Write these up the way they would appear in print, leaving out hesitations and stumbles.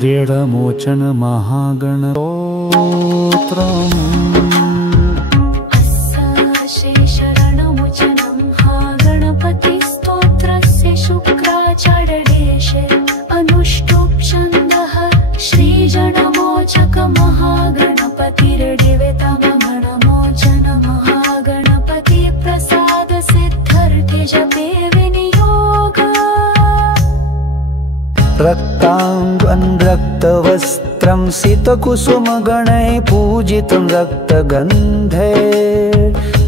ऋणमोचन महागणस्तोत्रम् शेषरणमोचनं महागणपतिस्तोत्रस्य शुक्राचार्यदेशे अनुष्टुप् छन्दः श्रीजनमोचक महागणपतिर्दिव्यतमगणमोचन महागणपति प्रसाद सिद्ध्यर्थे जपे विनियोग। रक्ताङ्गं रक्तवस्त्रं सितकुसुमगणैः पूजितं रक्तगन्धे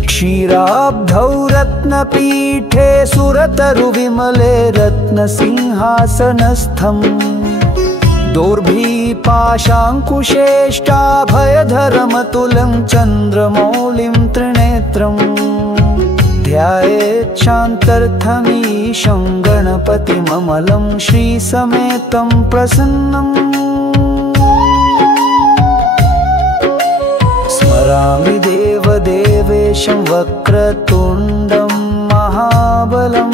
क्षीराब्धौ रत्नपीठे सुरतरुविमले रत्नसिंहासनस्थम् दोर्भिपाशाङ्कुशेष्टाभयधरमतुलं चन्द्रमौलिं त्रिनेत्रम् ध्यायेत् शान्तर्थमीशं गणपतिममलं श्रीसमेतं प्रसन्नम् स्मरामि देवदेवेशं वक्रतुण्डं महाबलं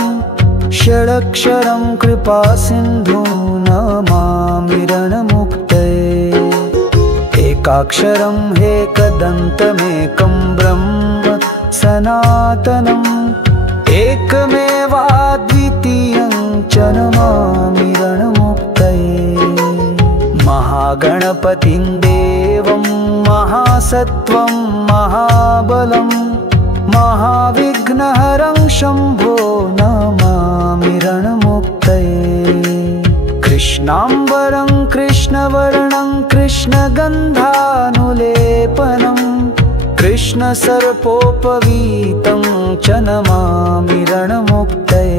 षडक्षरं कृपासिन्धुं नमामि रणमुक्तये एकाक्षरं हेकदन्तमेकं ब्रह्म सनातनम् एकमेवाद्वितीयं च नमामि रणमुक्तये महागणपतिं देवं महासत्त्वं महाबलं महाविघ्नहरं शम्भो नमामि रणमुक्तये कृष्णाम्बरं कृष्णवर्णं कृष्णगन्धानुलेपनं कृष्णसर्पोपवीतं च नमामि रणमुक्तये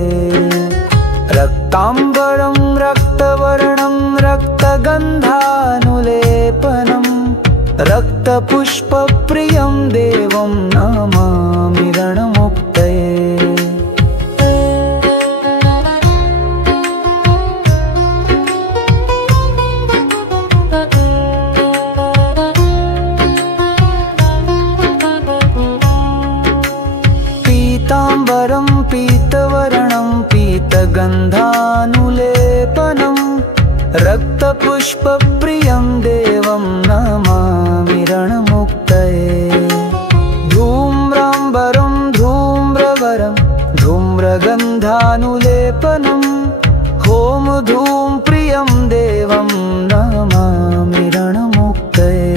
रक्ताम्बरं रक्तवर्णं रक्तगन्धानुलेपनं रक्तपुष्पप्रियं देवं नमामि रणमुक्तये पीताम्बरं पीतवर्णं पीतगन्धानुलेपनं रक्तपुष्पप्रियं देवं नमामि रणमुक्तये धूम्राम्बरं धूम्रवरं धूम्रगन्धानुलेपनं होमधूम्प्रियं देवं नमामि रणमुक्तये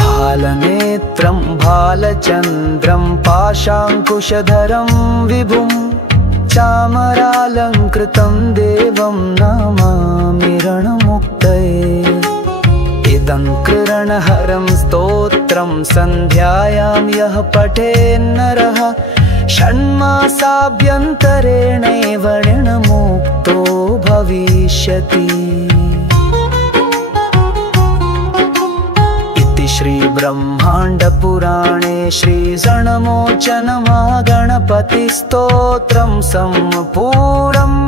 भालनेत्रं भालचन्द्रं पाशाङ्कुशधरं विभुं चामरालङ्कृतं देवं नमामि रणमुक्तये इदं कृरणहरं स्तोत्रं सन्ध्यायां यः पठेन्नरः षण्मासाभ्यन्तरेणैव ऋणमुक्तो भविष्यति। श्रीब्रह्माण्डपुराणे श्रीगणमोचन महागणपतिस्तोत्रं सम्पूर्णम्।